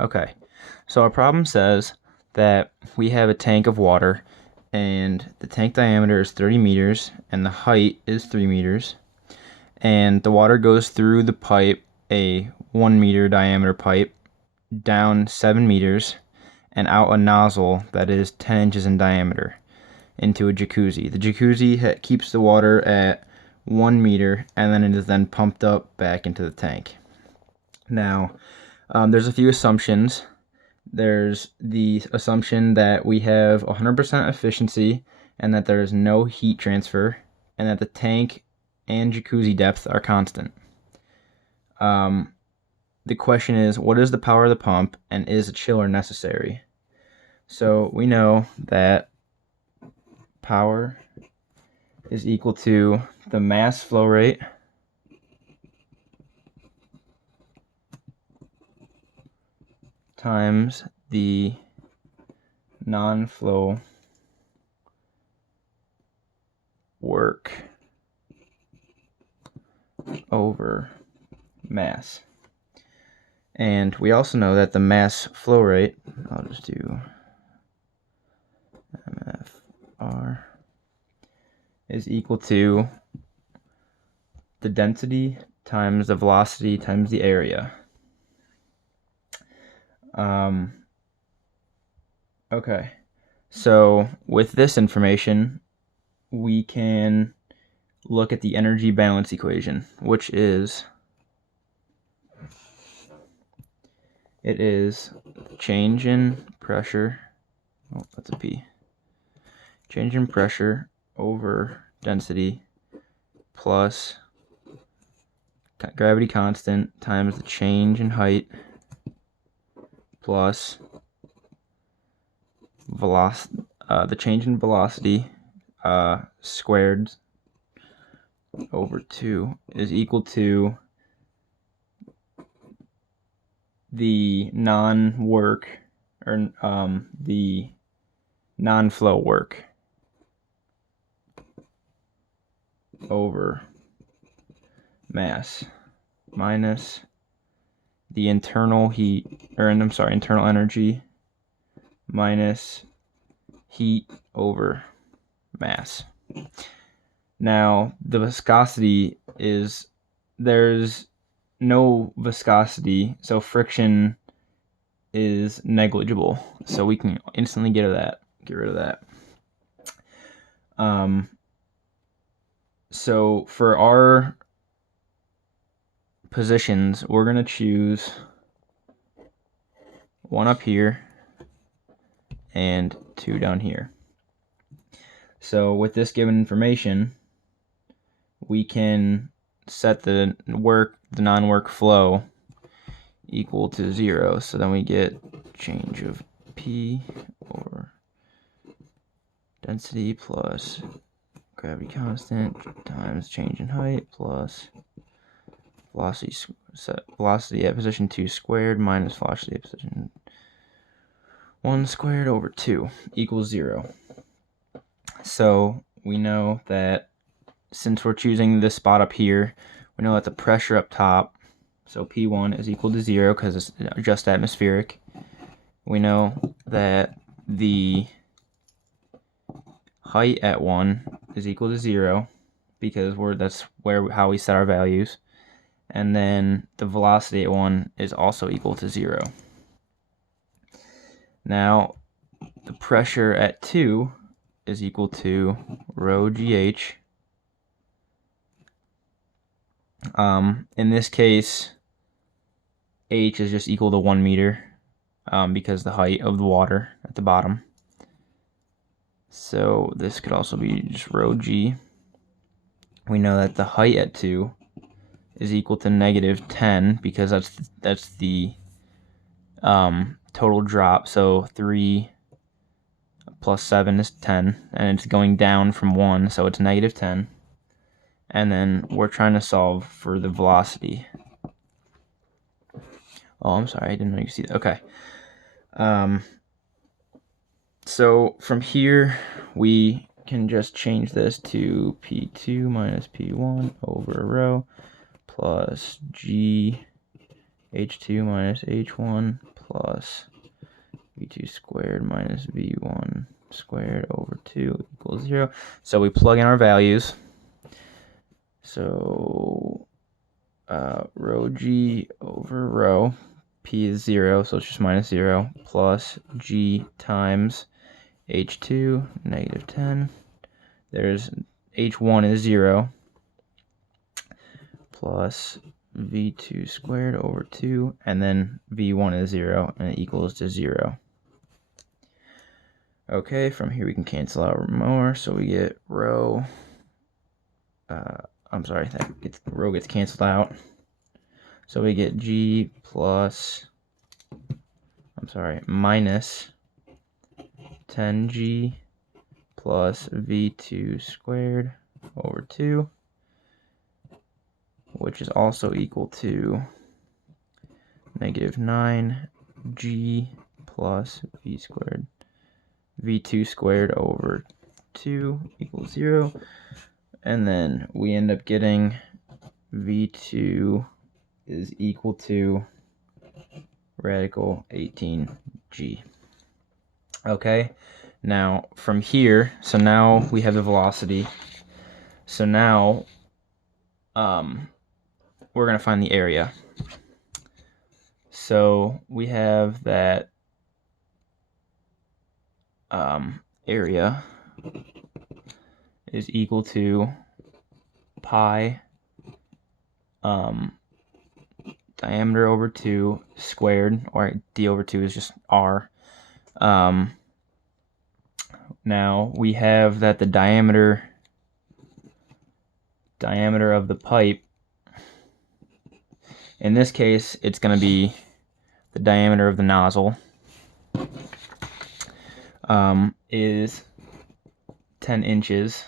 Okay, so our problem says that we have a tank of water and the tank diameter is 30 meters and the height is 3 meters, and the water goes through the pipe, a 1 meter diameter pipe, down 7 meters and out a nozzle that is 10 inches in diameter into a jacuzzi. The jacuzzi keeps the water at 1 meter and then it is then pumped up back into the tank. Now, there's a few assumptions. There's the assumption that we have 100% efficiency and that there is no heat transfer and that the tank and jacuzzi depth are constant. The question is, what is the power of the pump and is a chiller necessary? So we know that power is equal to the mass flow rate times the non-flow work over mass. And we also know that the mass flow rate, I'll just do MFR, is equal to the density times the velocity times the area. Okay, so with this information, we can look at the energy balance equation, which is, it is change in pressure, oh, that's a P, change in pressure over density plus gravity constant times the change in height plus the change in velocity squared over 2 is equal to the non-work or the non-flow work over mass minus the internal heat, internal energy minus heat over mass. Now, the viscosity is, there's no viscosity, so friction is negligible. So we can instantly get rid of that. So for our positions, we're going to choose one up here and 2 down here. So with this given information, we can set the non-work flow equal to 0. So then we get change of P over density plus gravity constant times change in height plus velocity at position 2 squared minus velocity at position 1 squared over 2 equals 0. So we know that since we're choosing this spot up here, we know that the pressure up top, so P1 is equal to 0 because it's just atmospheric. We know that the height at 1 is equal to 0 because that's how we set our values. And then the velocity at 1 is also equal to 0. Now, the pressure at 2 is equal to rho GH. In this case, H is just equal to 1 meter because the height of the water at the bottom. So this could also be just rho G. We know that the height at 2 is equal to -10 because that's the total drop. So 3 plus 7 is 10, and it's going down from 1, so it's -10. And then we're trying to solve for the velocity. Oh, I'm sorry, I didn't know you could see that. Okay. So from here, we can just change this to P2 minus P1 over rho plus G H2 minus H1 plus v2 squared minus v1 squared over 2 equals 0. So we plug in our values. So rho g over rho, p is 0, so it's just minus 0, plus g times h2, negative 10. There's h1 is 0, plus v2 squared over 2, and then v1 is 0, and it equals to 0. Okay, from here we can cancel out more, so we get rho, rho gets canceled out. So we get g plus, minus 10g plus v2 squared over 2, which is also equal to negative 9g plus v2 squared over 2 equals 0. And then we end up getting v2 is equal to radical 18g. Okay, now from here, so now we have the velocity. So now we're going to find the area. So we have that area is equal to pi diameter over 2 squared, or d over 2 is just r. Now we have that the diameter of the pipe, in this case it's going to be the diameter of the nozzle, is 10 inches,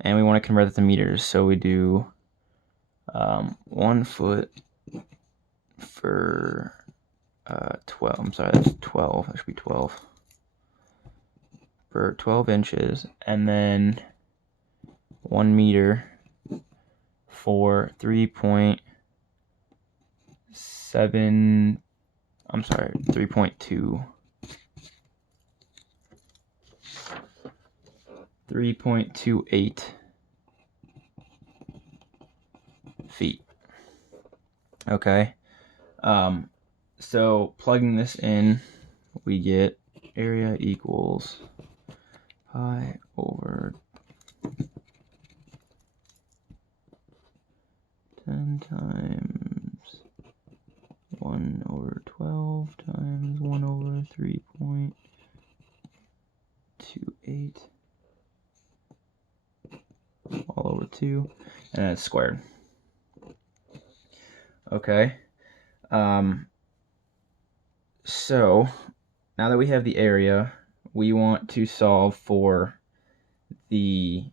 and we want to convert that to meters, so we do 1 foot for 12, that's 12, that should be 12, for 12 inches, and then 1 meter for 3.2 3.28 feet. Okay, so plugging this in, we get area equals pi over 10 times 1 over 12 times 1 over 3.28 all over 2, and then it's squared. Okay, so now that we have the area, we want to solve for the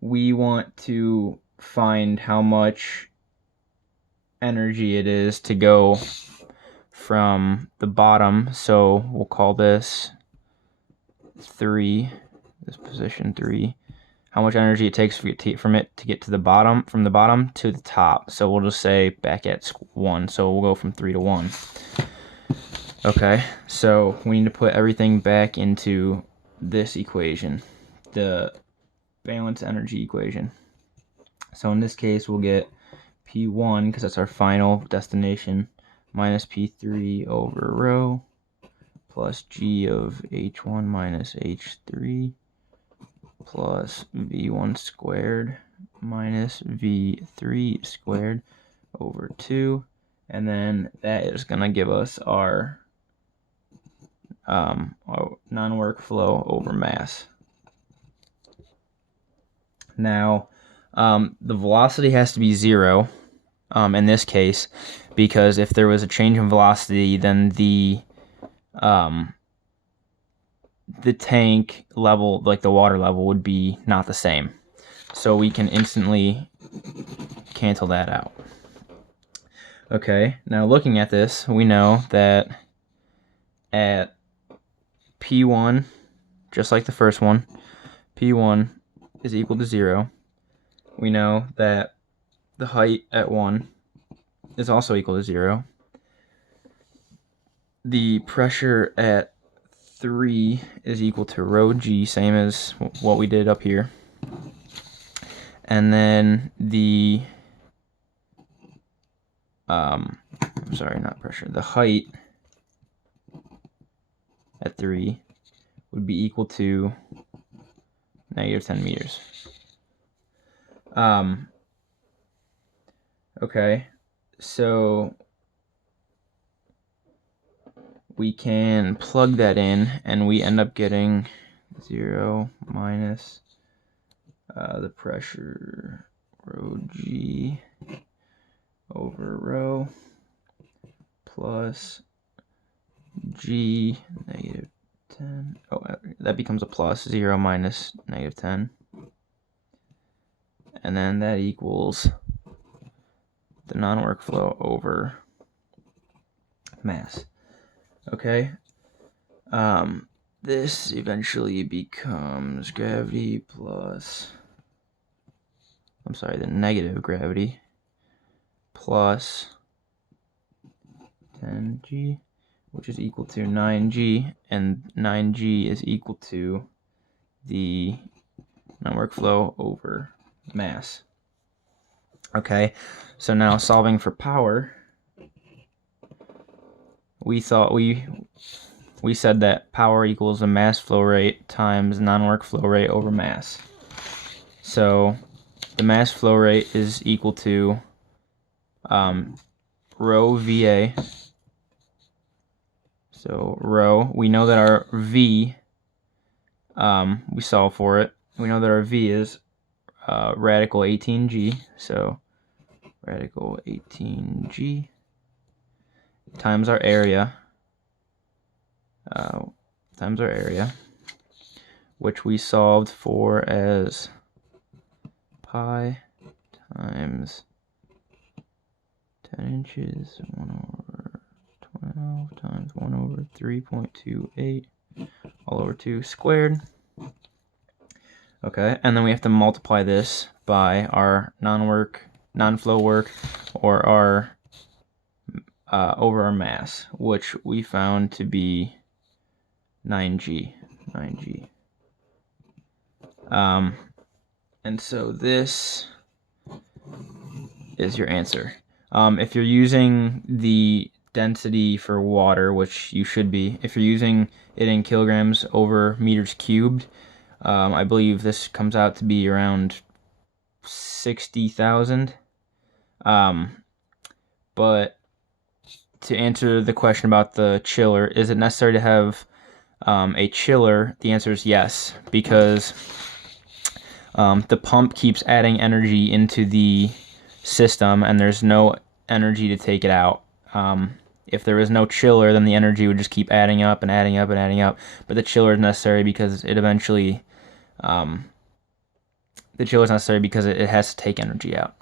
we want to find how much energy it is to go from the bottom, so we'll call this 3, this position 3, how much energy it takes from it to get to the bottom, from the bottom to the top. So we'll just say back at 1, so we'll go from 3 to 1. Okay, so we need to put everything back into this equation, the balance energy equation. So in this case, we'll get P1, because that's our final destination, minus P3 over rho, plus G of H1 minus H3, plus V1 squared minus V3 squared over 2. And then that is going to give us our non-work flow over mass. Now, the velocity has to be 0 in this case, because if there was a change in velocity, then the tank level, like the water level, would be not the same. So we can instantly cancel that out. Okay, now looking at this, we know that at P1, just like the first one, P1 is equal to 0. we know that the height at 1 is also equal to 0. The pressure at 3 is equal to rho g, same as what we did up here. And then the, I'm sorry, not pressure, the height at 3 would be equal to negative 10 meters. Okay, so we can plug that in and we end up getting 0 minus the pressure rho g over rho plus g negative 10. Oh, that becomes a plus 0 minus negative 10. And then that equals the non-work flow over mass. Okay. This eventually becomes gravity plus, I'm sorry, the negative gravity plus 10g, which is equal to 9g, and 9g is equal to the non-work flow over mass. Okay, so now solving for power, we said that power equals the mass flow rate times non-work flow rate over mass. So the mass flow rate is equal to rho VA. So rho, we know that our V, we solve for it. We know that our V is radical 18g. So radical 18g times our area, which we solved for as pi times 10 inches, 1 over 12 times 1 over 3.28 all over 2 squared. Okay, and then we have to multiply this by our non-flow work, or our over our mass, which we found to be 9g. And so this is your answer. If you're using the density for water, which you should be, if you're using it in kilograms over meters cubed, I believe this comes out to be around 60,000. But to answer the question about the chiller, is it necessary to have a chiller? The answer is yes, because the pump keeps adding energy into the system and there's no energy to take it out. If there was no chiller, then the energy would just keep adding up and adding up and adding up. But the chiller is necessary because it eventually, it has to take energy out.